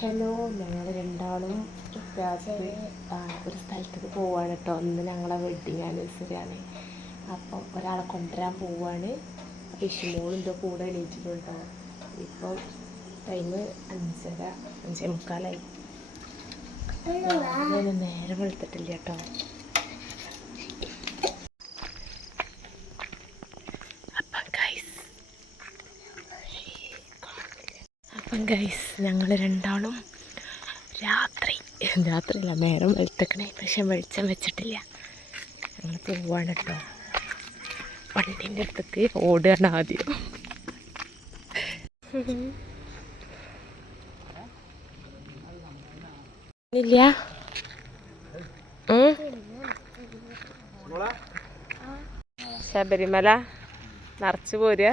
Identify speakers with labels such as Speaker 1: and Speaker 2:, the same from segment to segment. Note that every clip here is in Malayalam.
Speaker 1: ഹലോ ഞങ്ങൾ രണ്ടാളും ഒരു സ്ഥലത്തേക്ക് പോവാണ് കേട്ടോ ഇന്ന് ഞങ്ങളെ വെഡിങ് ആനിവേഴ്സറി ആണ് അപ്പം ഒരാളെ കൊണ്ടുവരാൻ പോവാണ്. അപ്പം ഇഷിമോളും എന്തോ കൂടെ എണീറ്റിട്ടുണ്ടോ? ഇപ്പം ടൈം അഞ്ചര അഞ്ചേ മുക്കാലായി. ഞാൻ നേരെ വെളുത്തിട്ടില്ല കേട്ടോ അപ്പം ഗൈസ് അപ്പം ഗൈസ് ഞങ്ങൾ രണ്ടാളും രാത്രി രാത്രിയല്ല നേരം വെളുത്തക്കണേ. പക്ഷെ വെളിച്ചം വെച്ചിട്ടില്ല. ഞങ്ങൾ പോവാണ് കേട്ടോ വണ്ടീന്റെ അടുത്തേക്ക് ഓടുകയാണ് ആദ്യം. ഇല്ല? ശബരിമല നിറച്ചു പോരുക.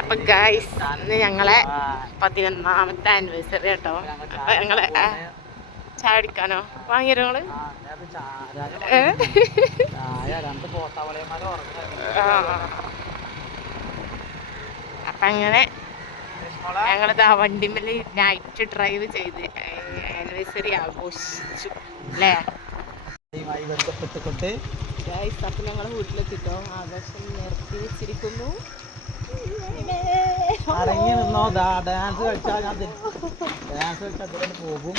Speaker 1: അപ്പൊ ഗൈസ് ഇന്ന് ഞങ്ങളെ പതിനൊന്നാമത്തെ ആനിവേഴ്സറി കേട്ടോ അപ്പൊ ഞങ്ങളെ ചായ അടിക്കാനോ വാങ്ങിയോ നിങ്ങൾ. അപ്പൊ അങ്ങനെ ഞങ്ങളിത് ആ വണ്ടിമേൽ നൈറ്റ് ഡ്രൈവ് ചെയ്ത് ആനിവേഴ്സറി ആഘോഷിച്ചു അല്ലേ ുമായി
Speaker 2: ബന്ധപ്പെട്ടുകൊണ്ട്
Speaker 1: അപ്പൊ ഞങ്ങൾ വീട്ടിലെത്തിട്ടോ? ആകാശം നിർത്തി വെച്ചിരിക്കുന്നു.
Speaker 2: അടങ്ങി നിന്നോ? ഡാൻസ് കളിച്ചാൽ ഞാൻ ഡാൻസ് കളിച്ചാൽ അതിലേക്ക് പോകും.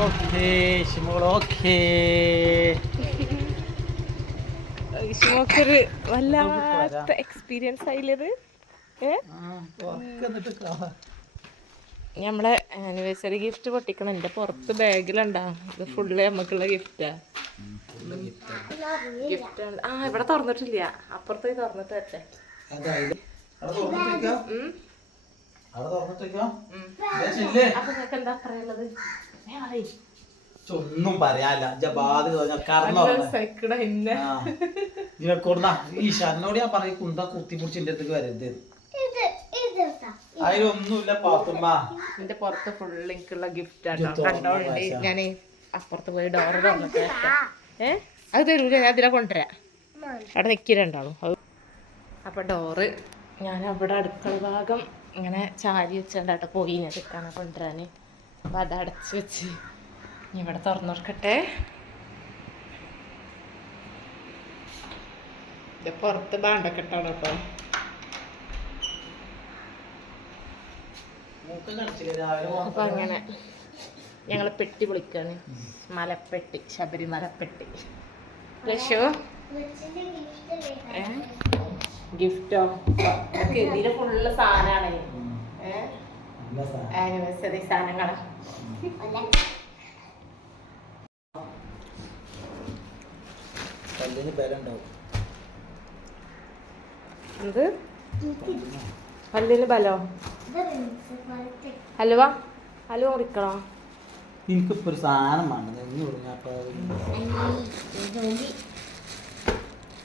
Speaker 2: Okay ശിമോൾ okay.
Speaker 1: ഇഷ്മോക്കൊരു വല്ലാത്ത എക്സ്പീരിയൻസ് ആയില്ലത്? നമ്മളെ ആനിവേഴ്സറി ഗിഫ്റ്റ് പൊട്ടിക്കണം എന്റെ പുറത്ത് ബാഗിലുണ്ടാ. ഇത് ഫുള്ള് നമ്മക്കുള്ള ഗിഫ്റ്റാ ഗിഫ്റ്റ് ആ ഇവിടെ തുറന്നിട്ടില്ല. അപ്പുറത്തേക്ക് തുറന്നിട്ട് വരട്ടെ. അപ്പൊ നിങ്ങൾക്ക് എന്താ പറയാനുള്ളത്.
Speaker 2: ഒന്നും പറയാല്ല. ജബാദ് കറന്നുറങ്ങ
Speaker 1: സൈക്കിൾ എന്നെ
Speaker 2: ഇതിനെക്കൊടുന്ന ഈ ഷന്നോട് ഞാൻ പറയും കുന്ത കുത്തി പിടിച്ച് എന്റെ അടുത്തേക്ക് വരരുത്. അതിലൊന്നുമില്ല പാത്തുമ്മ.
Speaker 1: എന്റെ പുറത്ത് ഫുള്ള് എനിക്കുള്ള ഗിഫ്റ്റ് കണ്ടോണ്ട് ഞാൻ അപ്പുറത്ത് പോയി ഡോർ തുറന്നിട്ട് ഏ? അത് തരൂല ഞാൻ അതിലെ കൊണ്ടുവരാം. അവിടെ നിൽക്കില്ലുണ്ടാവും അത് അപ്പൊ ഡോറ് ഞാൻ അവിടെ അടുക്കള ഭാഗം ഇങ്ങനെ ചാരി വെച്ചാണ്ടാട്ടോ പോയി ഞാൻ എടുക്കാണ് കൊണ്ടുവരാൻ അപ്പൊ അത് അടച്ചു വെച്ച്. ഇനി ഇവിടെ തുറന്നു കൊടുക്കട്ടെ ഇത് പുറത്ത് ബാണ്ടൊക്കെ ഇട്ടാണ് കേട്ടോ.
Speaker 2: മൂക്കം കാണിച്ചില്ലേ രാവിലെ
Speaker 1: അപ്പൊ അങ്ങനെ. ഞങ്ങൾ പെട്ടി പൊളിക്കാണ് മലപ്പെട്ടി ശബരിമലപ്പെട്ടി. ലക്ഷോ ഗിഫ്റ്റോ? ഇതിന് ഫുള്ള് സാധനമാണ്
Speaker 2: നല്ല സാധനം.
Speaker 1: ആനിവേഴ്സറി സാധനങ്ങളാ.
Speaker 2: കല്ലിന് ബലം ഉണ്ടാവും
Speaker 1: എന്ത്? പല്ലിന് ബലോ? ഹലുവ? ഹലുവ മുറിക്കണോ?
Speaker 2: എനിക്കിപ്പോ ഒരു സാധനം വേണ്ടത് എന്ന് പറഞ്ഞാൽ അപ്പൊ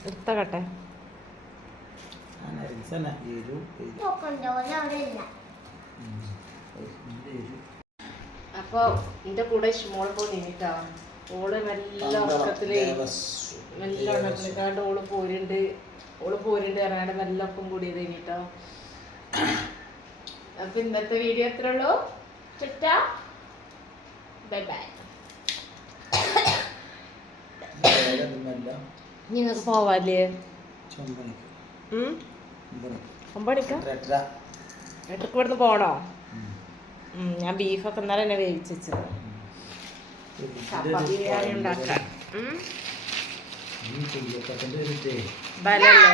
Speaker 1: എടുത്തകട്ടെ. അപ്പൊ എന്റെ കൂടെ ഇഷ്ടമോൾ പോയിട്ടാ ഓൾ മെല്ലെ ഉറക്കത്തിൽ മെല്ലെ ഉണർന്നിക്കാണ്ട് ഓൾ പോരുണ്ട് ഓൾ പോരുണ്ട് ഇറങ്ങാണ്ട് മെല്ലെ ഒപ്പം കൂടിയത് കഴിഞ്ഞിട്ടോ അപ്പൊ ഇന്നത്തെ വീഡിയോ എത്ര ഉള്ളൂ ചുറ്റാ ബൈ ബൈ. നിങ്ങൾക്ക് പോവാല്ലേ
Speaker 2: ഒമ്പണിക്കാ
Speaker 1: ഉം
Speaker 2: ചൊമ്പണിക്ക്.
Speaker 1: ഒമ്പണിക്ക
Speaker 2: എട്ടര.
Speaker 1: എട്ടക്ക് ഇവിടുന്ന് പോണോ ഞാൻ ബീഫൊക്കെ ഇന്നലെ തന്നെ വേവിച്ചു. കപ്പ ബിരിയാണി ഉണ്ടാക്കാൻ ഉം?
Speaker 2: ഈ കുയ്യപ്പത്തിന്റെ ഒരു ഇതേ.
Speaker 1: ബലല്ലേ?